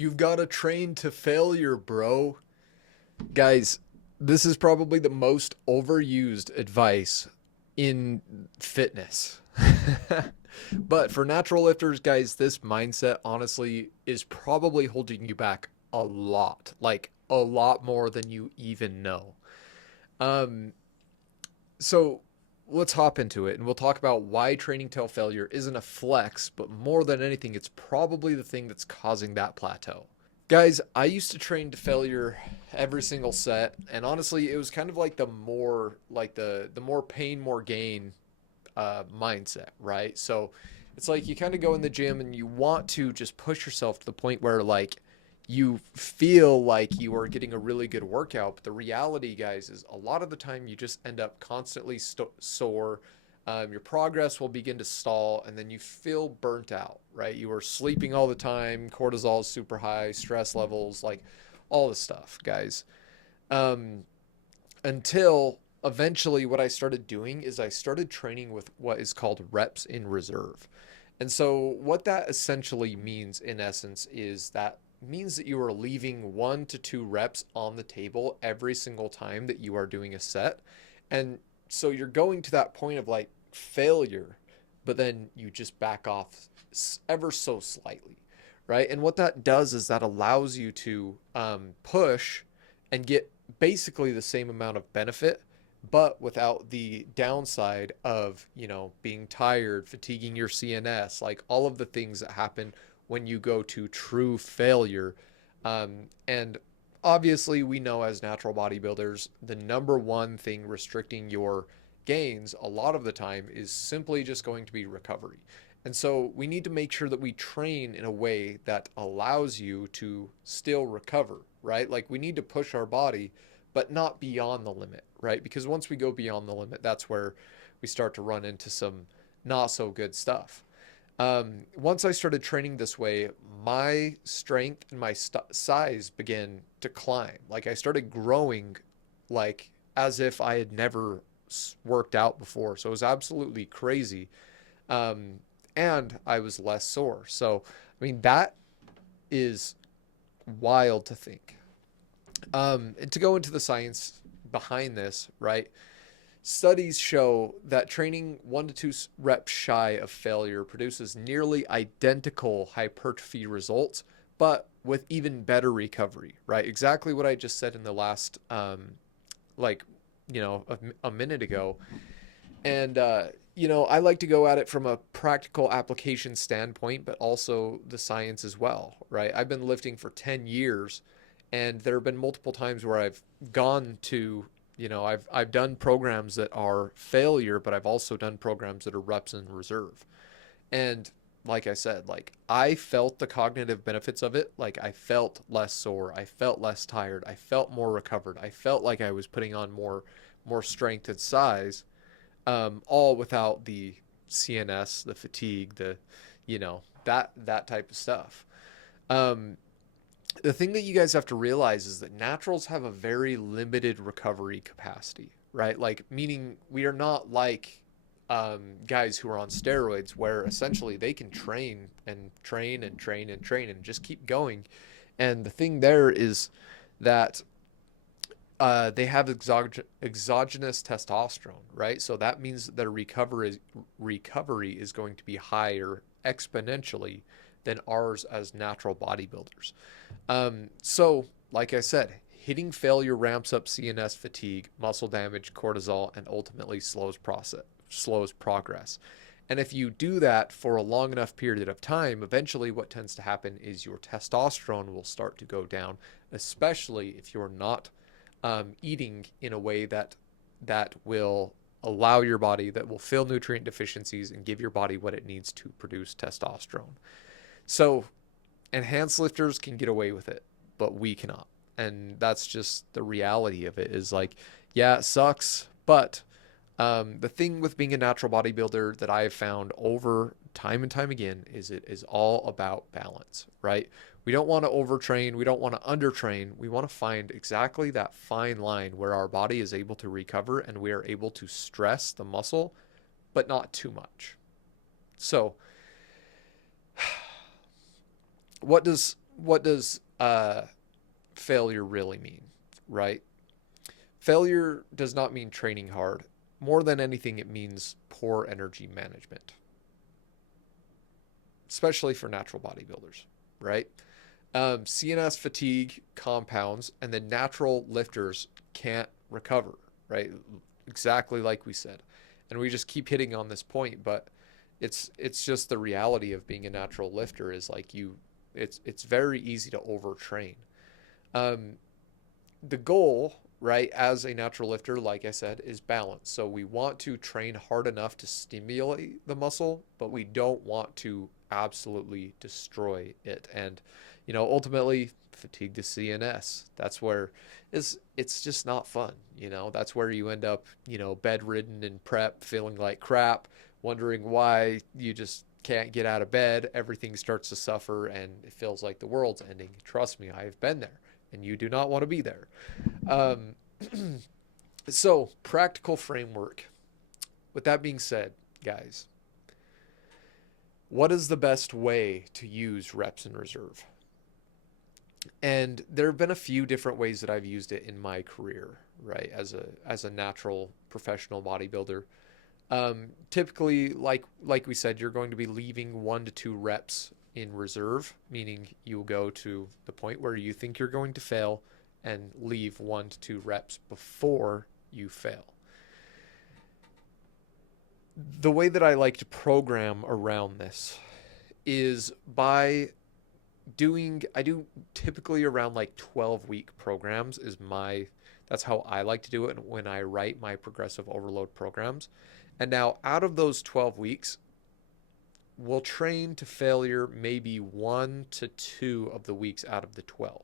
You've got to train to failure, bro. Guys, this is probably the most overused advice in fitness. But for natural lifters, guys, this mindset honestly is probably holding you back a lot, like a lot more than you even know. Um, so let's hop into it and we'll talk about why training till failure isn't a flex, but more than anything, it's probably the thing that's causing that plateau. Guys, I used to train to failure every single set, and honestly, it was kind of like the more pain, more gain mindset, right? So it's like you kind of go in the gym and you want to just push yourself to the point where like you feel like you are getting a really good workout. But the reality, guys, is a lot of the time you just end up constantly sore. Your progress will begin to stall, and then you feel burnt out, right? You are sleeping all the time, cortisol is super high, stress levels, like all the stuff, guys. Um, until eventually what I started doing is I started training with what is called reps in reserve. And so what that essentially means in essence is that means that you are leaving 1 to 2 reps on the table every single time that you are doing a set. And so you're going to that point of like failure, but then you just back off ever so slightly, right? And what that does is that allows you to push and get basically the same amount of benefit, but without the downside of, being tired, fatiguing your CNS, like all of the things that happen when you go to true failure. And obviously, we know as natural bodybuilders, the number one thing restricting your gains a lot of the time is simply just going to be recovery. And so we need to make sure that we train in a way that allows you to still recover, right? Like we need to push our body, but not beyond the limit, right? Because once we go beyond the limit, that's where we start to run into some not so good stuff. Once I started training this way, my strength and my size began to climb. Like I started growing like as if I had never worked out before. So it was absolutely crazy. Um, and I was less sore. So, I mean, that is wild to think. And to go into the science behind this, right? Studies show that training 1 to 2 reps shy of failure produces nearly identical hypertrophy results, but with even better recovery, right? Exactly what I just said in the last, like, a minute ago. And, I like to go at it from a practical application standpoint, but also the science as well, right? I've been lifting for 10 years, and there have been multiple times where I've gone to, I've done programs that are failure, but I've also done programs that are reps in reserve. And like I said, like I felt the cognitive benefits of it. Like I felt less sore, I felt less tired, I felt more recovered, I felt like I was putting on more strength and size, all without the CNS, the fatigue, that type of stuff. Um, the thing that you guys have to realize is that naturals have a very limited recovery capacity, right? Like, meaning we are not like guys who are on steroids, where essentially they can train and train and train and train and just keep going. And the thing there is that they have exogenous testosterone, right? So that means that their recovery is going to be higher exponentially than ours as natural bodybuilders. So, like I said, hitting failure ramps up CNS fatigue, muscle damage, cortisol, and ultimately slows progress. And if you do that for a long enough period of time, eventually what tends to happen is your testosterone will start to go down, especially if you're not eating in a way that will allow your body, that will fill nutrient deficiencies and give your body what it needs to produce testosterone. So enhanced lifters can get away with it, but we cannot. And that's just the reality of it, is like, yeah, it sucks. But the thing with being a natural bodybuilder that I have found over time and time again is it is all about balance, right? We don't want to overtrain. We don't want to undertrain. We want to find exactly that fine line where our body is able to recover and we are able to stress the muscle, but not too much. So, what does what does failure really mean, right? Failure does not mean training hard. More than anything, it means poor energy management, especially for natural bodybuilders, right? CNS fatigue compounds, and the natural lifters can't recover, right? Exactly like we said. And we just keep hitting on this point, but it's just the reality of being a natural lifter is like it's very easy to overtrain. Um, the goal, right, as a natural lifter, like I said, is balance. So we want to train hard enough to stimulate the muscle, but we don't want to absolutely destroy it. And, ultimately fatigue the CNS. That's where it's just not fun. That's where you end up, bedridden in prep, feeling like crap, wondering why you just can't get out of bed. Everything starts to suffer and it feels like the world's ending. Trust me, I've been there and you do not want to be there. Um, so, practical framework. With that being said, guys, what is the best way to use reps in reserve? And there have been a few different ways that I've used it in my career, right? As a natural professional bodybuilder. Typically, like we said, you're going to be leaving 1 to 2 reps in reserve, meaning you'll go to the point where you think you're going to fail and leave 1 to 2 reps before you fail. The way that I like to program around this is by I do typically around like 12-week programs that's how I like to do it when I write my progressive overload programs. And now out of those 12 weeks, we'll train to failure maybe 1 to 2 of the weeks out of the 12,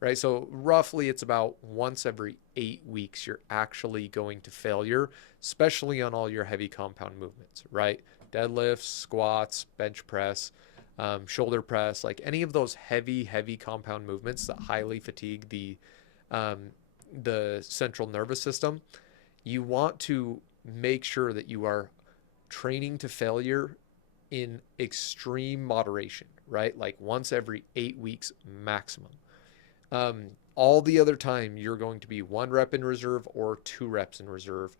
right? So roughly it's about once every 8 weeks you're actually going to failure, especially on all your heavy compound movements, right? Deadlifts, squats, bench press, shoulder press, like any of those heavy compound movements that highly fatigue the central nervous system. You want to make sure that you are training to failure in extreme moderation, right? Like once every 8 weeks maximum. All the other time, you're going to be 1 rep in reserve or 2 reps in reserve,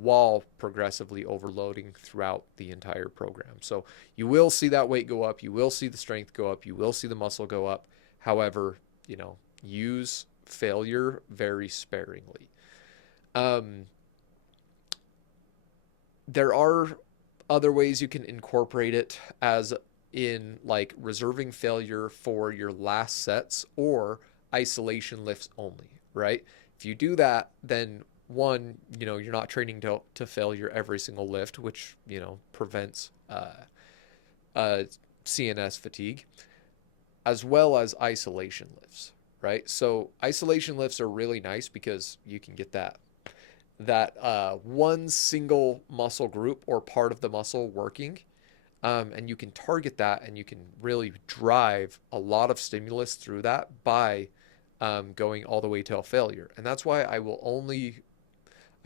while progressively overloading throughout the entire program. So you will see that weight go up. You will see the strength go up. You will see the muscle go up. However, use failure very sparingly. There are other ways you can incorporate it, as in like reserving failure for your last sets or isolation lifts only, right? If you do that, then one, you're not training to failure every single lift, which, prevents CNS fatigue, as well as isolation lifts, right? So isolation lifts are really nice because you can get that one single muscle group or part of the muscle working, and you can target that and you can really drive a lot of stimulus through that by going all the way to failure. And that's why I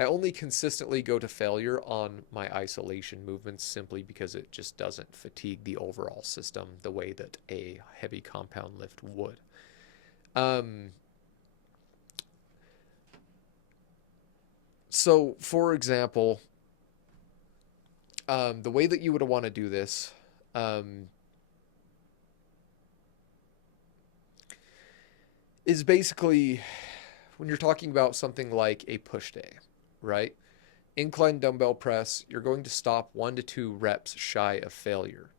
only consistently go to failure on my isolation movements, simply because it just doesn't fatigue the overall system the way that a heavy compound lift would. So, for example, the way that you would want to do this is basically when you're talking about something like a push day, right? Incline dumbbell press, you're going to stop 1 to 2 reps shy of failure.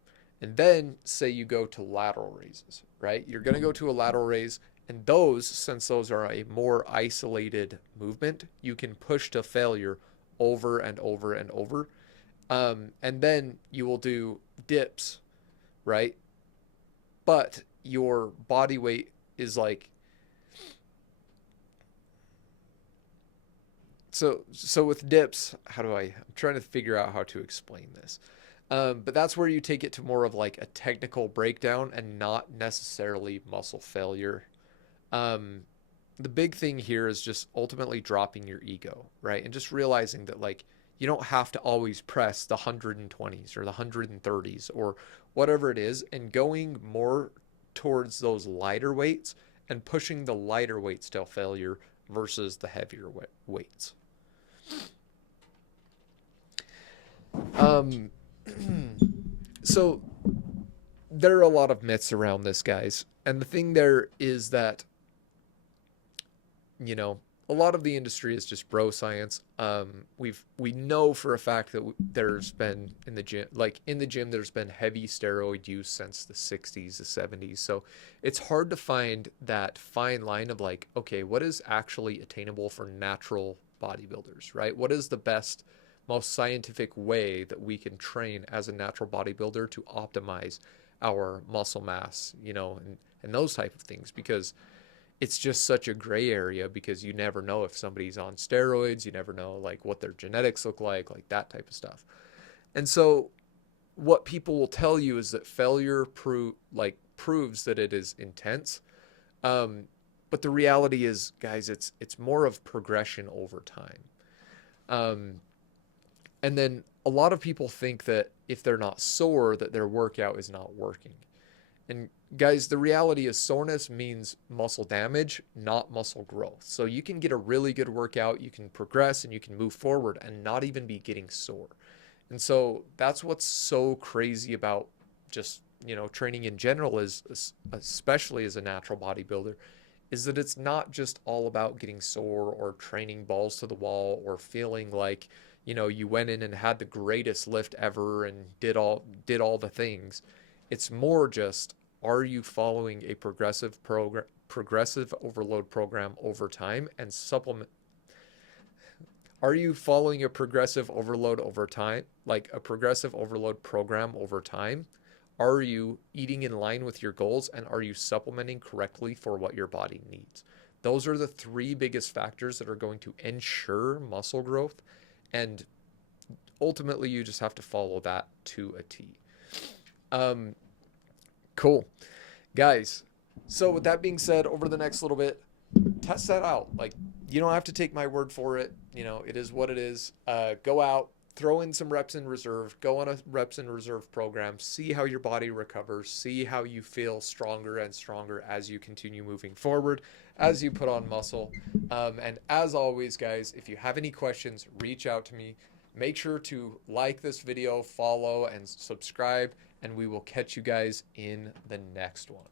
And then say you go to lateral raises, right? You're going to go to a lateral raise, and since those are a more isolated movement, you can push to failure over and over and over. And then you will do dips, right? But your body weight is like, so with dips, I'm trying to figure out how to explain this. But that's where you take it to more of like a technical breakdown and not necessarily muscle failure. The big thing here is just ultimately dropping your ego, right? And just realizing that like you don't have to always press the 120s or the 130s or whatever it is, and going more towards those lighter weights and pushing the lighter weights to failure versus the heavier weights. Um, so there are a lot of myths around this, guys. And the thing there is that, you know, a lot of the industry is just bro science. We know for a fact that there's been in the gym, there's been heavy steroid use since the 60s, the 70s. So it's hard to find that fine line of like, okay, what is actually attainable for natural bodybuilders, right? What is the best, most scientific way that we can train as a natural bodybuilder to optimize our muscle mass, you know, and those type of things, because it's just such a gray area, because you never know if somebody's on steroids, you never know like what their genetics look like that type of stuff. And so what people will tell you is that failure proves that it is intense. But the reality is, guys, it's more of progression over time. And then a lot of people think that if they're not sore, that their workout is not working. And guys, the reality is soreness means muscle damage, not muscle growth. So you can get a really good workout, you can progress and you can move forward and not even be getting sore. And so that's what's so crazy about just, you know, training in general, is especially as a natural bodybuilder, is that it's not just all about getting sore or training balls to the wall or feeling like, you know, you went in and had the greatest lift ever and did all the things. It's more just, are you following a progressive overload program over time and supplement? Are you following a progressive overload over time, like a progressive overload program over time? Are you eating in line with your goals, and are you supplementing correctly for what your body needs? Those are the three biggest factors that are going to ensure muscle growth. And ultimately, you just have to follow that to a T. Cool. Guys, so with that being said, over the next little bit, test that out. Like, you don't have to take my word for it. You know, it is what it is. Go out, throw in some reps in reserve, go on a reps in reserve program, see how your body recovers, see how you feel stronger and stronger as you continue moving forward, as you put on muscle. And as always, guys, if you have any questions, reach out to me. Make sure to like this video, follow, and subscribe, and we will catch you guys in the next one.